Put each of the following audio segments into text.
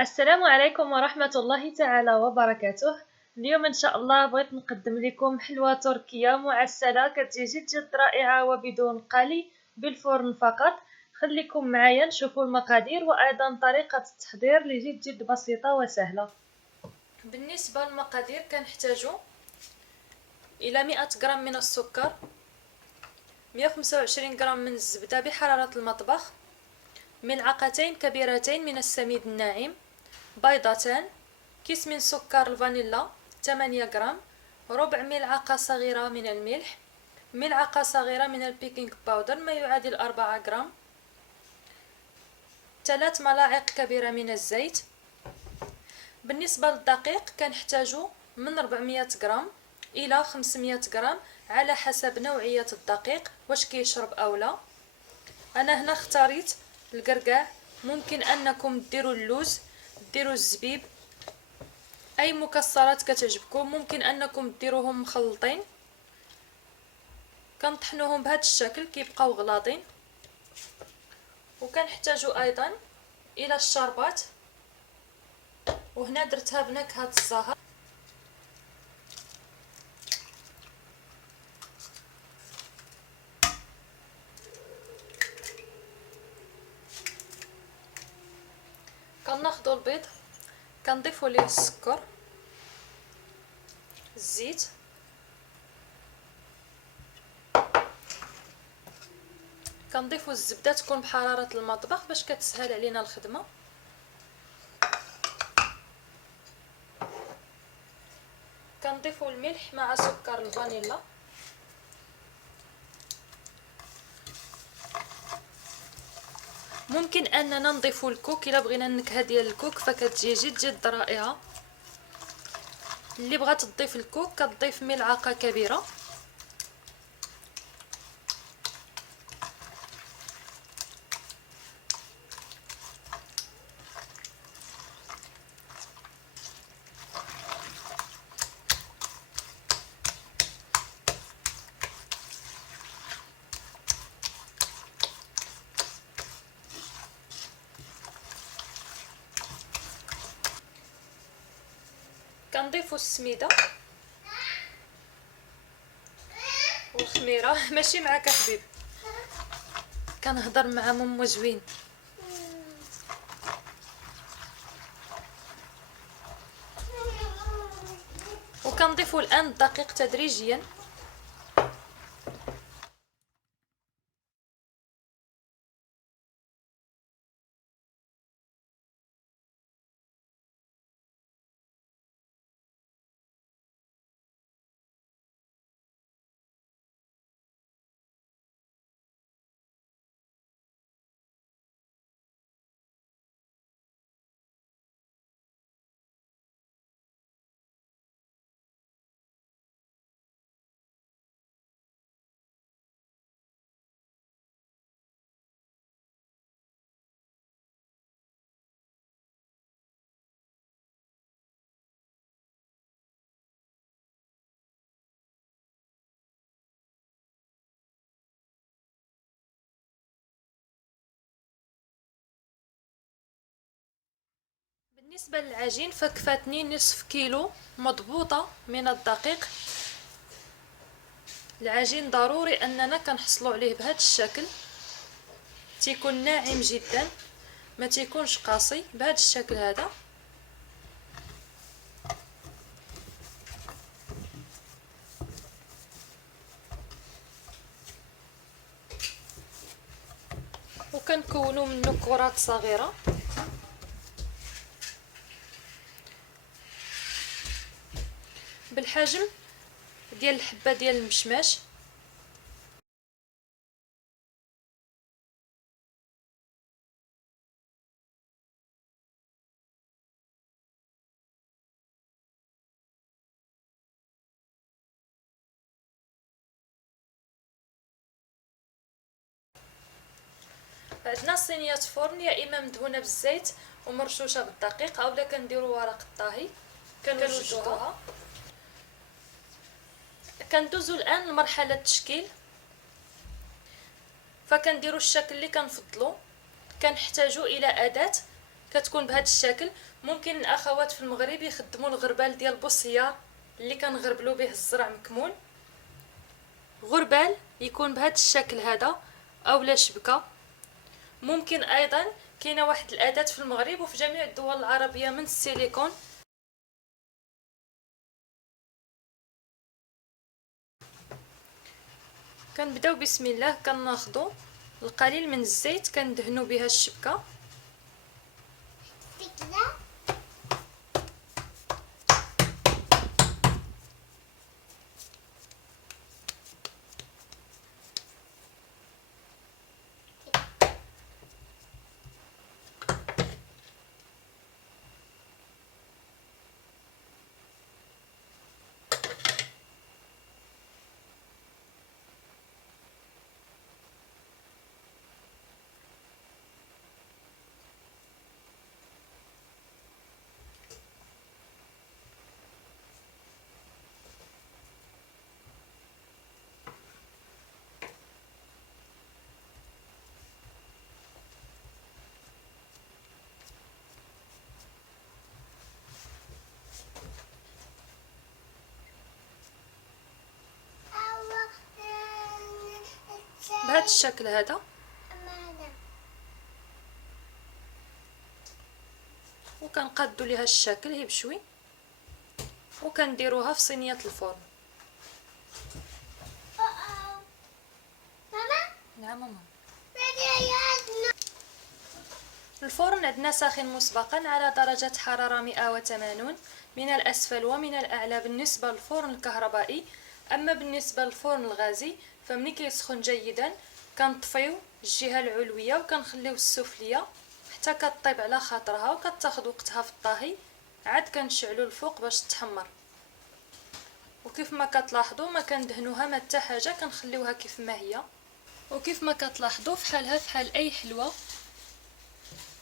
السلام عليكم ورحمة الله تعالى وبركاته. اليوم إن شاء الله بغيت نقدم لكم حلوة تركية معسلة كتجي جد رائعة وبدون قلي بالفرن فقط. خليكم معايا نشوفوا المقادير وأيضا طريقة التحضير اللي جد بسيطة وسهلة. بالنسبة للمقادير كنحتاجو إلى 100 غرام من السكر، 125 غرام من الزبدة بحرارة المطبخ، ملعقتين كبيرتين من السميد الناعم، بيضتان، كيس من سكر الفانيلا 8 غرام، ربع ملعقة صغيرة من الملح، ملعقة صغيرة من البيكنج باودر ما يعادل 4 غرام، 3 ملاعق كبيرة من الزيت. بالنسبة للدقيق كنحتاجو من 400 غرام إلى 500 غرام على حسب نوعية الدقيق واش كيشرب أو لا. أنا هنا اختاريت القرقاع، ممكن أنكم ديروا اللوز، ديروا الزبيب، اي مكسرات كتعجبكم، ممكن انكم ديروهم مخلطين. كنطحنوهم بهذا الشكل كيبقاو غلاضين. وكنحتاجو ايضا الى الشربات، وهنا درتها بنكهه الزهر. كناخذوا البيض كنضيفوا ليه السكر، الزيت، كنضيفوا الزبده تكون بحراره المطبخ باش كتسهل علينا الخدمه. كنضيفوا الملح مع سكر الفانيلا، ممكن اننا نضيفوا الكوك الا بغينا النكهه ديال الكوك فكتجي جد رائعه. اللي بغات تضيف الكوك كتضيف ملعقه كبيره. كنضيفوا السميده والخميره ماشي معاك حبيب، كنهضر مع ماما زوين. وكنضيفوا الان الدقيق تدريجيا. بالنسبه للعجين فكفاتني نصف كيلو مضبوطه من الدقيق. العجين ضروري اننا كنحصلوا عليه بهذا الشكل، تيكون ناعم جدا ما تيكونش قاسي، بهذا الشكل هذا. وكنكونوا منه كرات صغيره بالحجم ديال الحبه ديال المشماش. عندنا صينيه فرن يا اما مدهونه بالزيت ومرشوشه بالدقيق، اولا كنديروا ورق الطهي كنوجدوها. كندوزو الان لمرحله التشكيل. فكنديروا الشكل اللي كنفضلو. كنحتاجو الى اداه كتكون بهذا الشكل. ممكن الاخوات في المغرب يخدموا الغربال ديال بوصيار اللي كنغربلو به الزرع مكمول. غربال يكون بهذا الشكل هذا اولا شبكه. ممكن ايضا كاينه واحد الاداه في المغرب وفي جميع الدول العربيه من السيليكون. كنبداو بسم الله، كناخذوا القليل من الزيت كندهنوا بها الشبكه. بهذا الشكل هذا. وكنقادوا ليها الشكل هي بشوي وكنديروها في صينيه الفرن. نعم ماما. الفرن عندنا ساخن مسبقا على درجة حرارة 180 من الأسفل ومن الأعلى بالنسبة للفرن الكهربائي. أما بالنسبة للفرن الغازي فمني كيسخن جيدا كنطفيو الجهة العلوية وكنخليو السفلية حتى كطيب على خاطرها وكتاخد وقتها في الطهي، عاد كنشعلو الفوق باش تحمر. وكيف ما كتلاحظوا ما كندهنوها ما حتى حاجه، كنخليوها كيف ما هي. وكيف ما كتلاحظوا فحالها فحال اي حلوه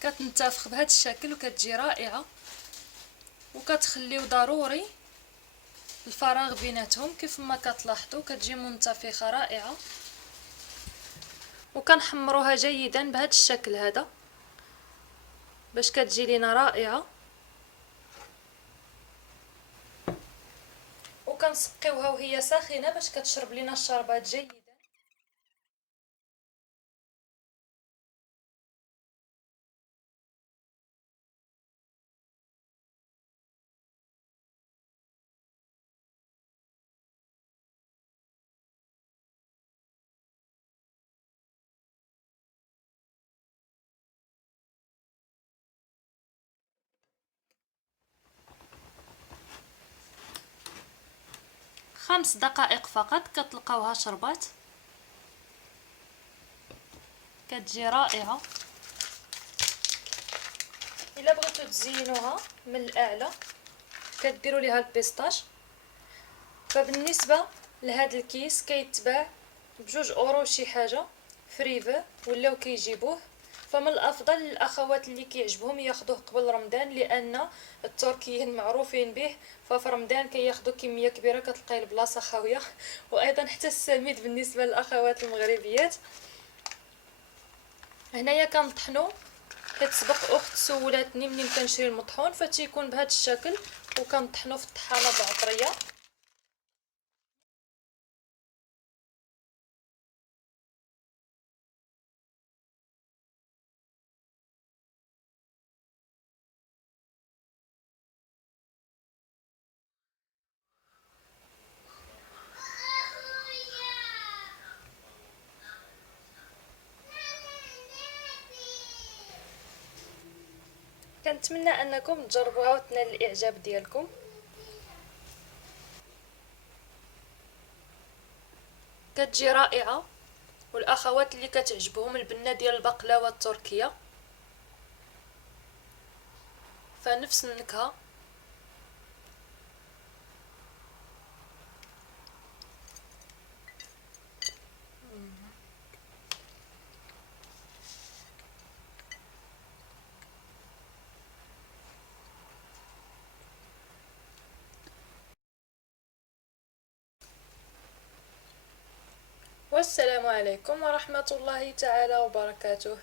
كتنتفخ بهذا الشكل وكتجي رائعه. وكتخليو ضروري الفراغ بيناتهم، كيف ما كتلاحظوا كتجي منتفخه رائعه. وكنحمروها جيدا بهذا الشكل هذا باش كتجي لينا رائعه. وكنسقيوها وهي ساخنه باش كتشرب لينا الشربات جيدا. خمس دقائق فقط كتلقاوها شربات، كتجي رائعه. الا بغيتو تزينوها من الاعلى كديروا ليها البيستاش. فبالنسبه لهذا الكيس كيتباع بجوج اورو شي حاجه فريفو ولاو كيجيبوه. فمن الافضل للاخوات اللي كيعجبهم ياخذوه قبل رمضان، لان التركيين معروفين به، ففي رمضان كياخذوا كميه كبيره كتلقاي البلاصه خاويه. وايضا حتى السميد بالنسبه للاخوات المغربيات. هنايا كنطحنوا. كتسبق اخت سولاتني منين كنشري المطحون فتيكون بهذا الشكل، وكنطحنوا في الطحانه العطريه. كنتمنى انكم تجربوها وتنال الاعجاب ديالكم. كتجي رائعه. والاخوات اللي كتعجبهم البنه ديال البقلاوه التركيه فنفس النكهه. والسلام عليكم ورحمه الله تعالى وبركاته.